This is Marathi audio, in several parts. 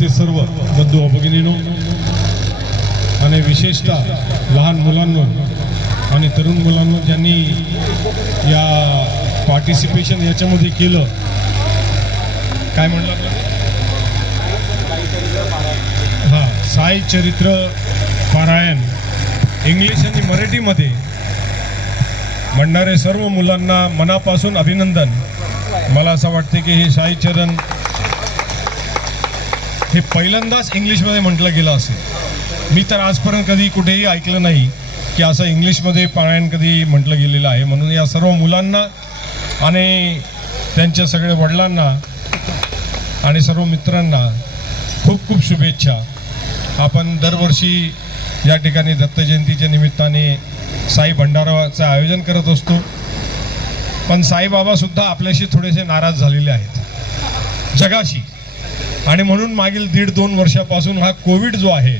उपस्थित सर्व बंधू भगिनींनो आणि विशेषतः लहान मुलांनो आणि तरुण मुलांनो ज्यांनी या पार्टिसिपेशन याच्यामध्ये केलं, काय म्हणलं हां, साई चरित्र पारायण इंग्लिश आणि मराठीमध्ये म्हणणारे सर्व मुलांना मनापासून अभिनंदन. मला असं वाटते की हे साई चरण हे पहिल्यांदाच इंग्लिशमध्ये म्हटलं गेलं असेल. मी तर आजपर्यंत कधी कुठेही ऐकलं नाही की असं इंग्लिशमध्ये पारायण कधी म्हटलं गेलेलं आहे. म्हणून या सर्व मुलांना आणि त्यांच्या सगळ्या वडिलांना आणि सर्व मित्रांना खूप खूप शुभेच्छा. आपण दरवर्षी या ठिकाणी दत्त जयंतीच्या निमित्ताने साई भंडाराचं आयोजन करत असतो, पण साईबाबासुद्धा आपल्याशी थोडेसे नाराज झालेले आहेत जगाशी. आणि म्हणून मागील 1.5-2 वर्षापासून हा कोविड जो आहे,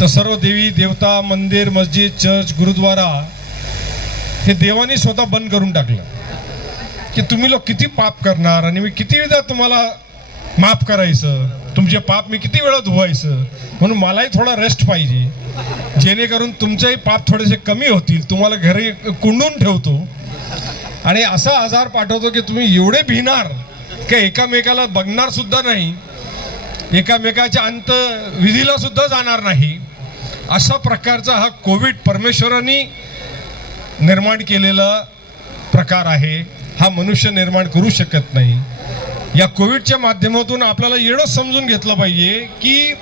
तर सर्व देवी देवता मंदिर मस्जिद चर्च गुरुद्वारा हे देवानी स्वतः बंद करून टाकलं की तुम्ही लोक किती पाप करणार आणि मी किती वेळा तुम्हाला माफ करायचं, तुमचे पाप मी किती वेळा धुवायचं. म्हणून मलाही थोडा रेस्ट पाहिजे, जेणेकरून तुमचेही पाप थोडेसे कमी होतील. तुम्हाला घरी कुंडून ठेवतो आणि असा आजार पाठवतो की तुम्ही एवढे भिणार की एकामेकाला बघणार सुद्धा नाही, एकामेकाच्या अंत विधीला सुद्धा जाणार नाही. अशा प्रकारचा हा कोविड परमेश्वरांनी निर्माण केलेला प्रकार आहे. हा मनुष्य निर्माण करू शकत नाही. या कोविडच्या माध्यमातून आपल्याला एवढंच समजून घेतलं पाहिजे की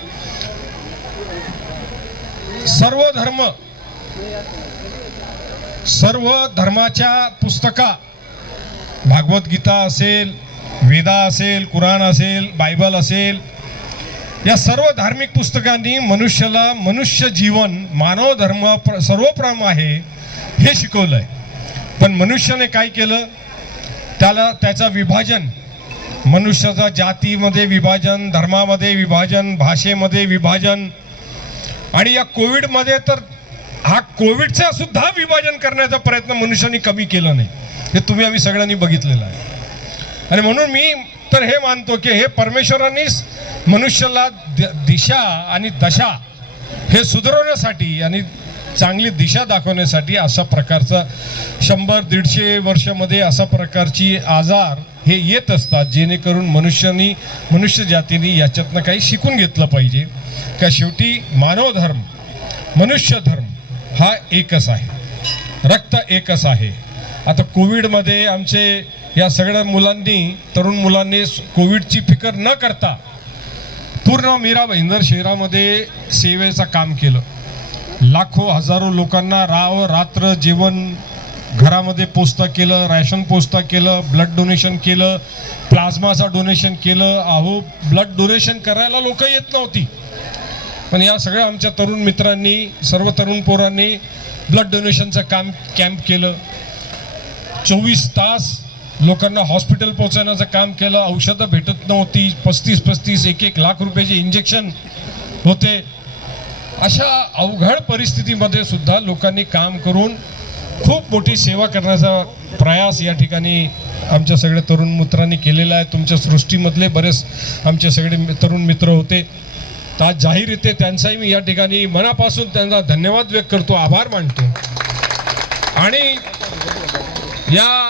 सर्व धर्माच्या पुस्तका, भागवत गीता असेल, वेदा असेल, कुराण असेल, बायबल असेल, या सर्व धार्मिक पुस्तकांनी मनुष्याला मनुष्य जीवन, मानव धर्म सर्वप्रथम आहे हे शिकवलंय. पण मनुष्याने काय केलं, त्याचा विभाजन, मनुष्याचा जातीमध्ये विभाजन, धर्मामध्ये विभाजन, भाषेमध्ये विभाजन, आणि या कोविडमध्ये तर हा कोविडचा सुद्धा विभाजन करण्याचा प्रयत्न मनुष्याने कमी केला नाही. हे तुम्ही आम्ही सगळ्यांनी बघितलेलं आहे. आणि म्हणून मी तर हे मानतो की हे परमेश्वरांनीच मनुष्याला दिशा आणि दशा हे सुधारवण्यासाठी आणि चांगली दिशा दाखवण्यासाठी अशा प्रकारचा 100-150 वर्षामध्ये अशा प्रकारची आजार हे येत असतात, जेणेकरून मनुष्य जातीने याच्यातनं काही शिकून घेतलं पाहिजे का शेवटी मानव धर्म, मनुष्य धर्म हा एकच आहे, रक्त एकच आहे. आता कोविडमध्ये आमचे या सगळ्या मुलांनी, तरुण मुलांनी कोविडची फिकर न करता पूर्ण मीरा भाईंदर शहरामध्ये सेवेचं काम केलं. लाखो हजारो लोकांना रात्र जेवण घरामध्ये पोचता केलं, रॅशन पोचता केलं, ब्लड डोनेशन केलं, प्लाझ्माचं डोनेशन केलं. अहो, ब्लड डोनेशन करायला लोक येत नव्हती, पण या सगळ्या आमच्या तरुण मित्रांनी, सर्व तरुण पोरांनी ब्लड डोनेशनचं कॅम्प केलं. 24 तास लोकांना हॉस्पिटल पोहोचवण्याचं काम केलं. औषधं भेटत नव्हती, 35 1 लाख रुपयाचे इंजेक्शन होते. अशा अवघड परिस्थितीमध्ये सुद्धा लोकांनी काम करून खूप मोठी सेवा करण्याचा प्रयास या ठिकाणी आमच्या सगळ्या तरुण मित्रांनी केलेला आहे. तुमच्या सृष्टीमधले बरेच आमचे सगळे तरुण मित्र होते, तर आज जाहीररीत्या त्यांचाही मी या ठिकाणी मनापासून त्यांना धन्यवाद व्यक्त करतो, आभार मानतो. आणि या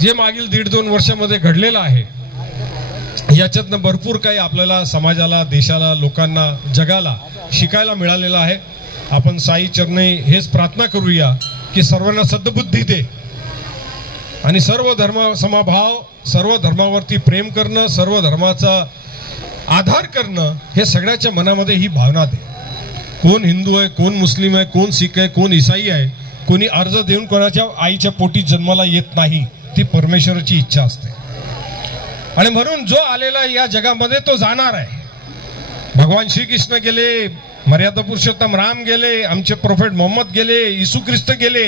जे मागील 1.5-2 वर्षामध्ये घडलेलं आहे, याच्यातनं भरपूर काही आपल्याला समाजाला, देशाला, लोकांना, जगाला शिकायला मिळालेलं आहे. आपण साई चरणी हेच प्रार्थना करूया की सर्वांना सद्बुद्धी दे आणि सर्व धर्म समभाव, सर्व धर्मावरती प्रेम करणं, सर्व धर्माचा आधार करणं, हे सगळ्याच्या मनामध्ये ही भावना दे. कोण हिंदू आहे, कोण मुस्लिम आहे, कोण सिख आहे, कोण ईसाई आहे, कोणी अर्ज देऊन कोणाच्या आईच्या पोटी जन्माला येत नाही. ती परमेश्वराची इच्छा असते. आणि म्हणून जो आलेला या जगामध्ये तो जाणार आहे. भगवान श्रीकृष्ण गेले, मर्यादा पुरुषोत्तम राम गेले, आमचे प्रोफेट मोहम्मद गेले, येशू ख्रिस्त गेले.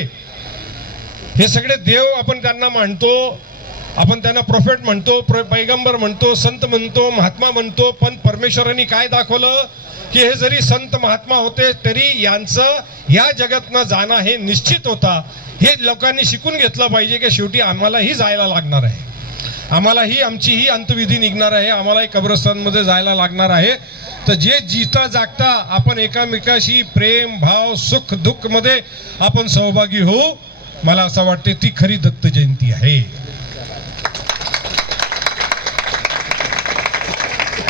हे सगळे देव आपण त्यांना मानतो, आपण त्यांना प्रोफेट म्हणतो, पैगंबर म्हणतो, संत म्हणतो, महात्मा म्हणतो. पण परमेश्वरांनी काय दाखवलं की हे जरी संत महात्मा होते तरी यांचं या जगातनं जाणं हे निश्चित होता. हे लोकांनी शिकून घेतलं पाहिजे की शेवटी आम्हालाही जायला लागणार आहे. आम्हाला ही आमची ही अंतविधी निघणार आहे, आम्हालाही कब्रस्तानमध्ये जायला लागणार आहे. तर जे जिता जागता आपण एकामेकाशी प्रेम भाव सुख दुःख मध्ये आपण सहभागी होऊ, मला असं वाटते ती खरी दत्त जयंती आहे.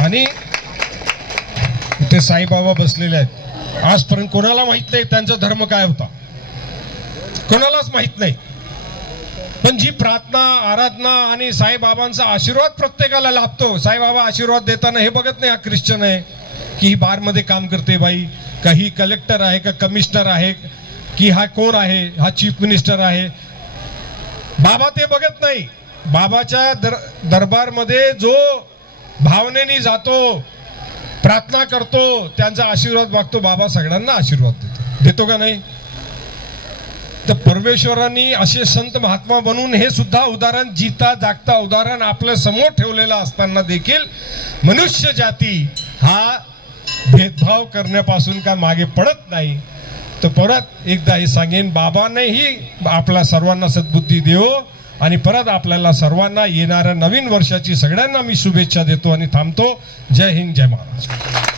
आणि ते साईबाबा बसलेले आहेत, आजपर्यंत कोणाला माहित नाही त्यांचा धर्म काय होता, कोणालाच माहित नाही. पण जी प्रार्थना आराधना आणि साईबाबांचा आशीर्वाद प्रत्येकाला लाभतो. साईबाबा आशीर्वाद देताना हे बघत नाही हा ख्रिश्चन आहे की ही बारमध्ये काम करते बाई, का ही कलेक्टर आहे का कमिशनर आहे, की हा कोण आहे, हा चीफ मिनिस्टर आहे. बाबा ते बघत नाही. बाबाच्या दरबारमध्ये जो भावनेने जातो, प्रार्थना करतो, त्यांचा आशीर्वाद मागतो, बाबा सगळ्यांना आशीर्वाद देतो का नाही. तर परमेश्वरांनी असे संत महात्मा बनून हे सुद्धा उदाहरण, जिता जागता उदाहरण आपल्या समोर ठेवलेलं असताना देखील मनुष्य जाती हा भेदभाव करण्यापासून का मागे पडत नाही. तर परत एकदा हे सांगेन, बाबांनीही आपल्या सर्वांना सद्बुद्धी देवो आणि परत आपल्याला सर्वांना येणाऱ्या नवीन वर्षाची सगळ्यांना मी शुभेच्छा देतो आणि थांबतो. जय हिंद, जय महाराष्ट्र.